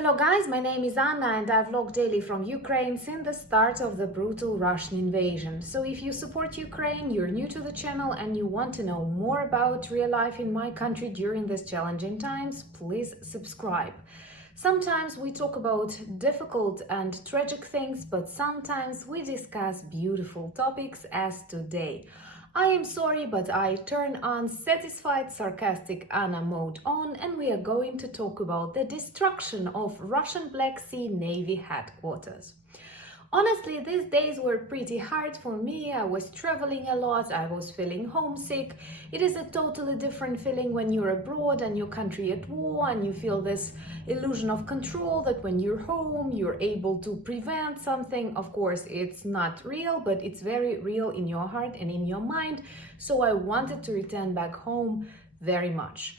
Hello guys, my name is Anna and I vlog daily from Ukraine since the start of the brutal Russian invasion. So if you support Ukraine, you're new to the channel and you want to know more about real life in my country during these challenging times, please subscribe. Sometimes we talk about difficult and tragic things, but sometimes we discuss beautiful topics as today. I am sorry, but I turn on satisfied, sarcastic Anna mode on and we are going to talk about the destruction of Russian Black Sea Navy headquarters. Honestly, these days were pretty hard for me. I was traveling a lot, I was feeling homesick. It is a totally different feeling when you're abroad and your country at war and you feel this illusion of control that when you're home, you're able to prevent something. Of course, it's not real, but it's very real in your heart and in your mind. So I wanted to return back home very much.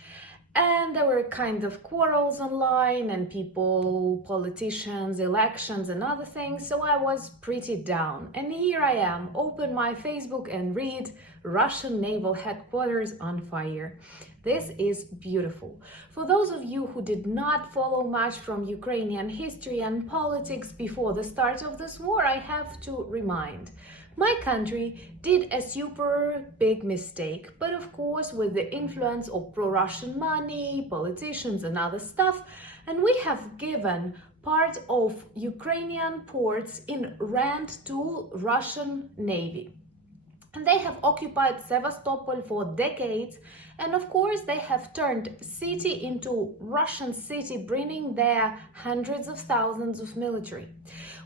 And there were kind of quarrels online and people, politicians, elections and other things, so I was pretty down. And here I am, open my Facebook and read Russian naval headquarters on fire. This is beautiful. For those of you who did not follow much from Ukrainian history and politics before the start of this war, I have to remind. My country did a super big mistake, but of course with the influence of pro-Russian money, politicians and other stuff, and we have given part of Ukrainian ports in rent to Russian Navy. And they have occupied Sevastopol for decades, and of course they have turned city into Russian city, bringing there hundreds of thousands of military.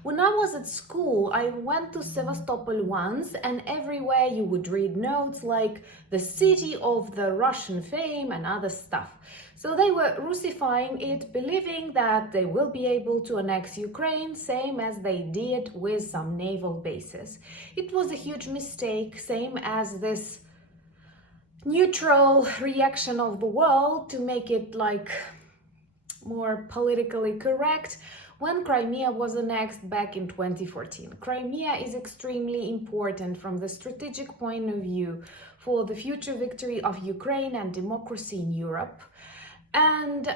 When I was at school, I went to Sevastopol once, and everywhere you would read notes like the city of the Russian fame and other stuff. So they were Russifying it, believing that they will be able to annex Ukraine, same as they did with some naval bases. It was a huge mistake, same as this neutral reaction of the world to make it like more politically correct when Crimea was annexed back in 2014. Crimea is extremely important from the strategic point of view for the future victory of Ukraine and democracy in Europe. And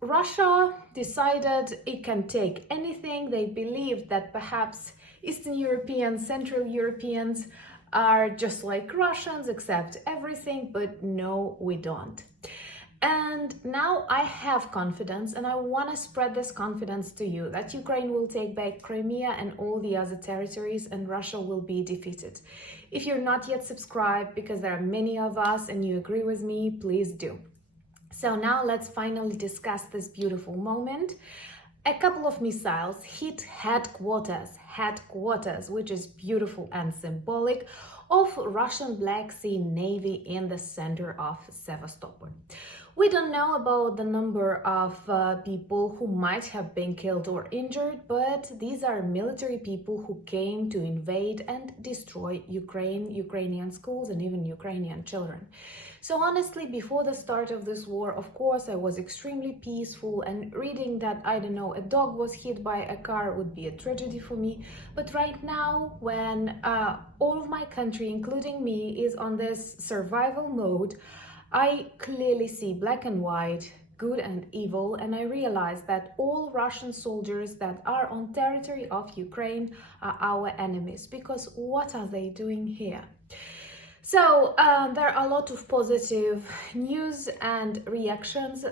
Russia decided it can take anything. They believed that perhaps Eastern Europeans, Central Europeans are just like Russians, accept everything, but no, we don't. And now I have confidence, and I want to spread this confidence to you that Ukraine will take back Crimea and all the other territories and Russia will be defeated. If you're not yet subscribed, because there are many of us and you agree with me, please do. So now let's finally discuss this beautiful moment. A couple of missiles hit headquarters, which is beautiful and symbolic, of Russian Black Sea Navy in the center of Sevastopol. We don't know about the number of people who might have been killed or injured, but these are military people who came to invade and destroy Ukrainian schools and even Ukrainian children. So honestly, before the start of this war, of course, I was extremely peaceful, and reading that, I don't know, a dog was hit by a car would be a tragedy for me. But right now, when all of my country, including me, is on this survival mode, I clearly see black and white, good and evil, and I realize that all Russian soldiers that are on territory of Ukraine are our enemies, because what are they doing here? So there are a lot of positive news and reactions.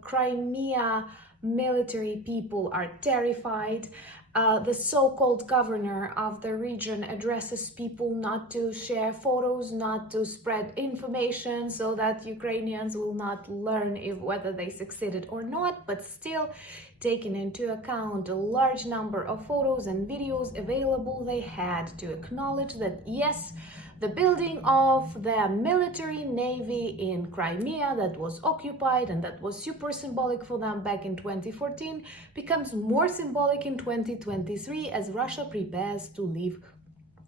Crimea military people are terrified. The so-called governor of the region addresses people not to share photos, not to spread information, so that Ukrainians will not learn whether they succeeded or not, but still taking into account a large number of photos and videos available, they had to acknowledge that yes, the building of the military navy in Crimea that was occupied and that was super symbolic for them back in 2014 becomes more symbolic in 2023 as Russia prepares to leave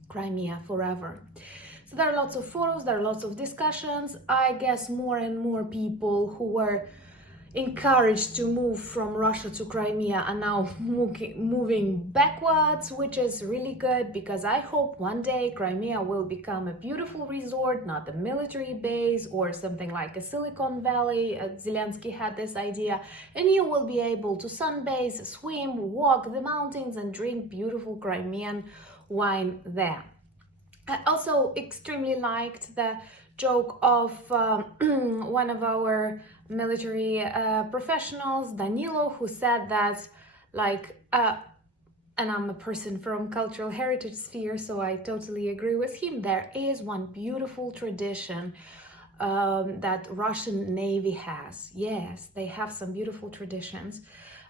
Crimea forever. So there are lots of photos, there are lots of discussions. I guess more and more people who were encouraged to move from Russia to Crimea are now moving backwards, which is really good, because I hope one day Crimea will become a beautiful resort, not a military base or something like a Silicon Valley. Zelensky had this idea, and you will be able to sunbathe, swim, walk the mountains and drink beautiful Crimean wine there. I also extremely liked the joke of one of our military professionals, Danilo, who said that, like, and I'm a person from cultural heritage sphere, so I totally agree with him. There is one beautiful tradition that Russian Navy has. Yes, they have some beautiful traditions.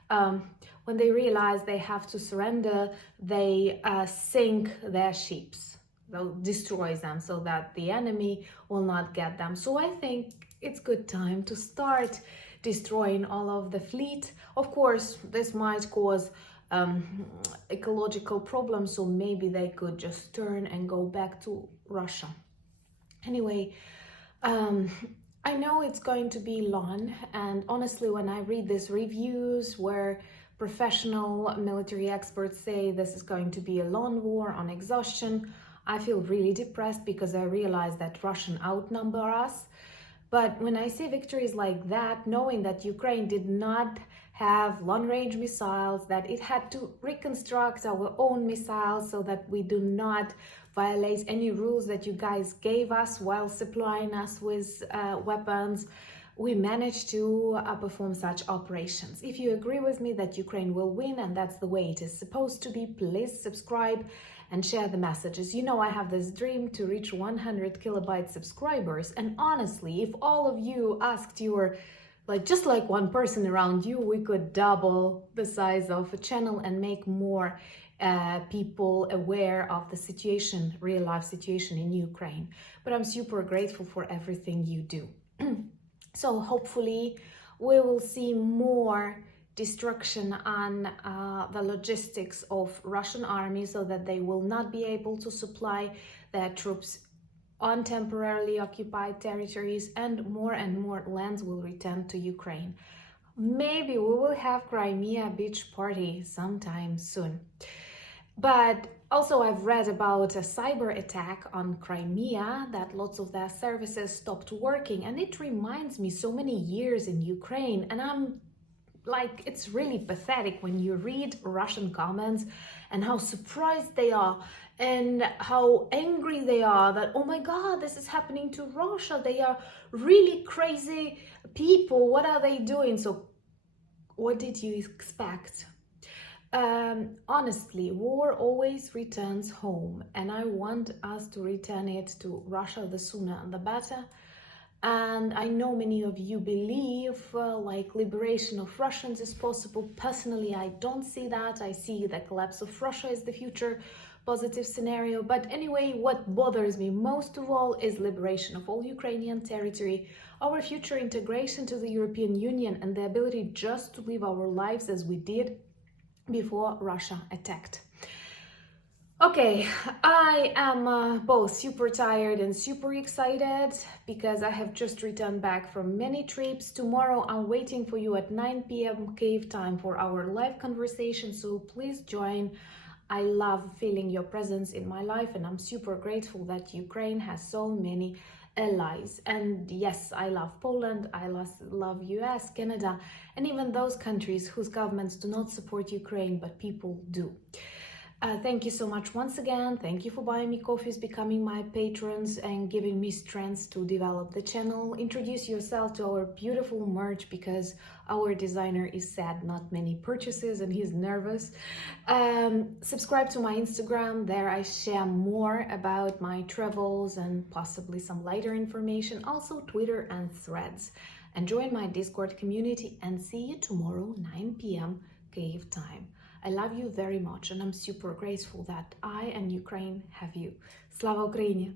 When they realize they have to surrender, they sink their ships. They'll destroy them so that the enemy will not get them. So I think it's good time to start destroying all of the fleet. Of course, this might cause ecological problems, so maybe they could just turn and go back to Russia. Anyway, I know it's going to be long, and honestly, when I read these reviews where professional military experts say this is going to be a long war on exhaustion, I feel really depressed, because I realize that Russians outnumber us. But when I see victories like that, knowing that Ukraine did not have long-range missiles, that it had to reconstruct our own missiles so that we do not violate any rules that you guys gave us while supplying us with weapons, we managed to perform such operations. If you agree with me that Ukraine will win and that's the way it is supposed to be, please subscribe and share the messages. You know, I have this dream to reach 100 kilobyte subscribers, and honestly, if all of you asked your, just like one person around you, we could double the size of a channel and make more people aware of the situation, real life situation in Ukraine. But I'm super grateful for everything you do. So hopefully we will see more destruction on the logistics of Russian army, so that they will not be able to supply their troops on temporarily occupied territories, and more lands will return to Ukraine. Maybe we will have Crimea beach party sometime soon. But also I've read about a cyber attack on Crimea, that lots of their services stopped working, and it reminds me so many years in Ukraine, and I'm like, it's really pathetic when you read Russian comments and how surprised they are and how angry they are that, oh my God, this is happening to Russia. They are really crazy people. What are they doing? So what did you expect? Honestly, war always returns home, and I want us to return it to Russia, the sooner the better. And I know many of you believe liberation of Russians is possible. Personally, I don't see that. I see the collapse of Russia as the future positive scenario. But anyway, what bothers me most of all is liberation of all Ukrainian territory, our future integration to the European Union, and the ability just to live our lives as we did before Russia attacked. Okay, I am both super tired and super excited, because I have just returned back from many trips. Tomorrow I'm waiting for you at 9 p.m. Kyiv time for our live conversation, so please join. I love feeling your presence in my life, and I'm super grateful that Ukraine has so many allies. And yes, I love Poland, I love US, Canada, and even those countries whose governments do not support Ukraine, but people do. Thank you so much once again. Thank you for buying me coffees, becoming my patrons, and giving me strength to develop the channel. Introduce yourself to our beautiful merch, because our designer is sad, not many purchases, and he's nervous. Subscribe to my Instagram. There I share more about my travels and possibly some lighter information. Also Twitter and Threads. And join my Discord community, and see you tomorrow 9 p.m. Kyiv time. I love you very much, and I'm super grateful that I and Ukraine have you. Slava Ukraini!